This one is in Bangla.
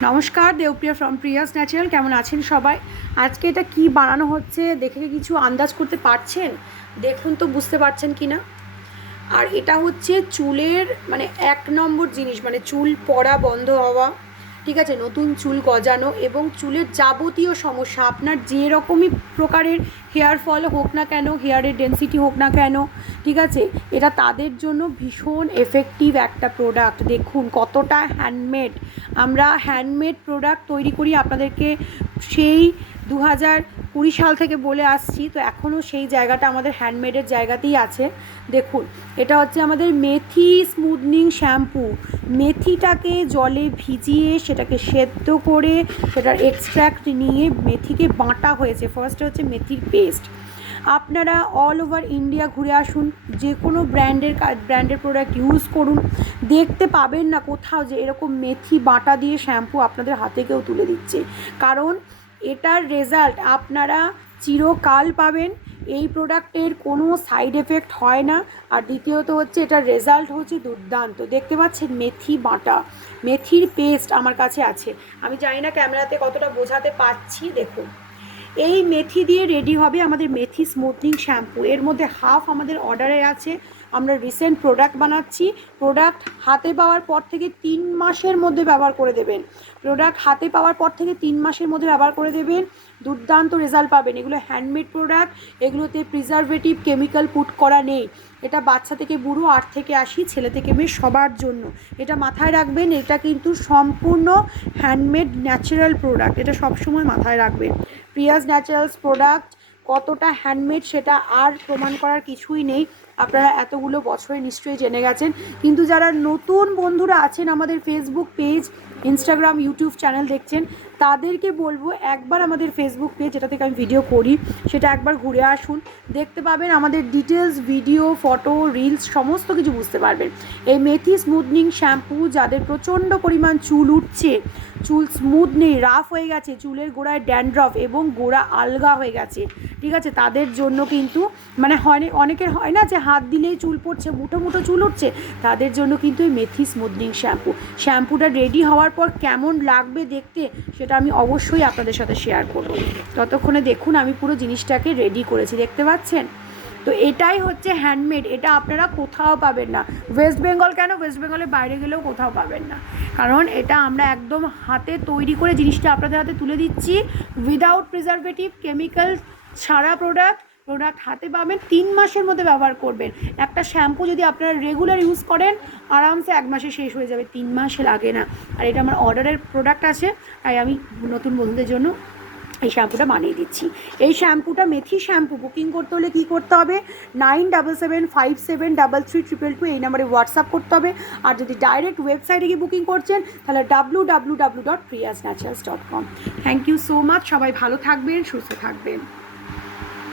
নমস্কার, দেবপ্রিয়া ফ্রম প্রিয়াস ন্যাচারাল। কেমন আছেন সবাই? আজকে এটা কি বানানো হচ্ছে দেখে কিছু আন্দাজ করতে পারছেন? দেখুন তো বুঝতে পারছেন কি না। আর এটা হচ্ছে চুলের মানে এক নম্বর জিনিস, মানে চুল পড়া বন্ধ হওয়া, ঠিক আছে, নতুন চুল গজানো এবং চুলের যাবতীয় সমস্যা, আপনার যে রকমই প্রকারের হেয়ার ফল হোক না কেন, হেয়ারের ডেন্সিটি হোক না কেন, ঠিক আছে, এটা তাদের জন্য ভীষণ এফেক্টিভ একটা প্রোডাক্ট। দেখুন কতটা হ্যান্ডমেড। আমরা হ্যান্ডমেড প্রোডাক্ট তৈরি করি আপনাদেরকে সেই 2020 সাল থেকে বলে আসছি, তো এখনও সেই জায়গাটা আমাদের হ্যান্ডমেডের জায়গাতেই আছে। দেখুন, এটা হচ্ছে আমাদের মেথি স্মুথনিং শ্যাম্পু। মেথিটাকে জলে ভিজিয়ে সেটাকে সেদ্ধ করে সেটার এক্সট্র্যাক্ট নিয়ে মেথিকে বাটা হয়েছে। ফার্স্টে হচ্ছে মেথির পেস্ট। আপনারা অল ওভার ইন্ডিয়া ঘুরে আসুন, যে কোনো ব্র্যান্ডের প্রোডাক্ট ইউজ করুন, দেখতে পাবেন না কোথাও যে এরকম মেথি বাটা দিয়ে শ্যাম্পু আপনাদের হাতে কেউ তুলে দিচ্ছে। কারণ এটার রেজাল্ট আপনারা চিরকাল পাবেন। এই প্রোডাক্টের কোনো সাইড এফেক্ট হয় না। আর দ্বিতীয়ত হচ্ছে এটার রেজাল্ট হচ্ছে দুর্দান্ত। দেখতে পাচ্ছেন মেথি বাটা, মেথির পেস্ট আমার কাছে আছে। আমি জানি না ক্যামেরাতে কতটা বোঝাতে পারছি। দেখুন, এই মেথি দিয়ে রেডি হবে আমাদের মেথি স্মুথনিং শ্যাম্পু। এর মধ্যে হাফ আমাদের অর্ডারে আছে। আমরা রিসেন্ট প্রোডাক্ট বানাচ্ছি। প্রোডাক্ট হাতে পাওয়ার পর থেকে 3 মাসের মধ্যে ব্যবহার করে দেবেন। প্রোডাক্ট হাতে পাওয়ার পর থেকে 3 মাসের মধ্যে ব্যবহার করে দেবেন, দুর্দান্ত রেজাল্ট পাবেন। এগুলো হ্যান্ডমেড প্রোডাক্ট, এগুলোতে প্রিজারভেটিভ কেমিক্যাল পুট করা নেই। এটা বাচ্চা থেকে বুড়ো, 8 থেকে 80, ছেলে থেকে মেয়ে সবার জন্য। এটা মাথায় রাখবেন, এটা কিন্তু সম্পূর্ণ হ্যান্ডমেড ন্যাচারাল প্রোডাক্ট, এটা সবসময় মাথায় রাখবেন। প্রিয়াস ন্যাচারালস প্রোডাক্ট কতটা হ্যান্ডমেড সেটা আর প্রমাণ করার কিছুই নেই, আপনারা এতগুলো বছরে নিশ্চয়ই জেনে গেছেন। কিন্তু যারা নতুন বন্ধুরা আছেন আমাদের Facebook page, Instagram, YouTube channel দেখছেন, তাদেরকে বলবো একবার আমাদের ফেসবুক পেজ, যেটা থেকে আমি ভিডিও করি, সেটা একবার ঘুরে আসুন। দেখতে পাবেন আমাদের ডিটেলস, ভিডিও, ফটো, রিলস সমস্ত কিছু বুঝতে পারবেন। এই মেথি স্মুথনিং শ্যাম্পু যাদের প্রচণ্ড পরিমাণ চুল উঠছে, চুল স্মুথ নেই, রাফ হয়ে গেছে, চুলের গোড়ায় ড্যান্ড্রফ এবং গোড়া আলগা হয়ে গেছে, ঠিক আছে, তাদের জন্য কিন্তু মানে অনেকের হয় না যে হাত দিলেই চুল পড়ছে, মুঠো মুঠো চুল উঠছে, তাদের জন্য কিন্তু এই মেথি স্মুথনিং শ্যাম্পুটা রেডি হওয়ার পর কেমন লাগবে দেখতে সেটা আমি অবশ্যই আপনাদের সাথে শেয়ার করব। ততক্ষণে দেখুন আমি পুরো জিনিসটাকে রেডি করেছি, দেখতে পাচ্ছেন তো। এটাই হচ্ছে হ্যান্ডমেড, এটা আপনারা কোথাও পাবেন না। ওয়েস্ট বেঙ্গল কেন, ওয়েস্ট বেঙ্গলের বাইরে গেলেও কোথাও পাবেন না, কারণ এটা আমরা একদম হাতে তৈরি করে জিনিসটা আপনাদের হাতে তুলে দিচ্ছি। উইদাউট প্রিজারভেটিভ, কেমিক্যাল ছাড়া প্রোডাক্ট হাতে পাবেন। 3 মাসের মধ্যে ব্যবহার করবেন। একটা শ্যাম্পু যদি আপনারা রেগুলার ইউজ করেন আরামসে 1 মাসে শেষ হয়ে যাবে, 3 মাস লাগে না। আর এটা আমার অর্ডারের প্রোডাক্ট আছে, তাই আমি নতুন বন্ধুদের জন্য এই শ্যাম্পুটা বানিয়ে দিচ্ছি। এই শ্যাম্পুটা মেথি শ্যাম্পু বুকিং করতে হলে কী করতে হবে, 9775733322 এই নাম্বারে হোয়াটসঅ্যাপ করতে হবে। আর যদি ডাইরেক্ট ওয়েবসাইটে গিয়ে বুকিং করছেন তাহলে www.priyasnaturals.com। Thank you so much, সবাই ভালো থাকবেন, সুস্থ থাকবেন।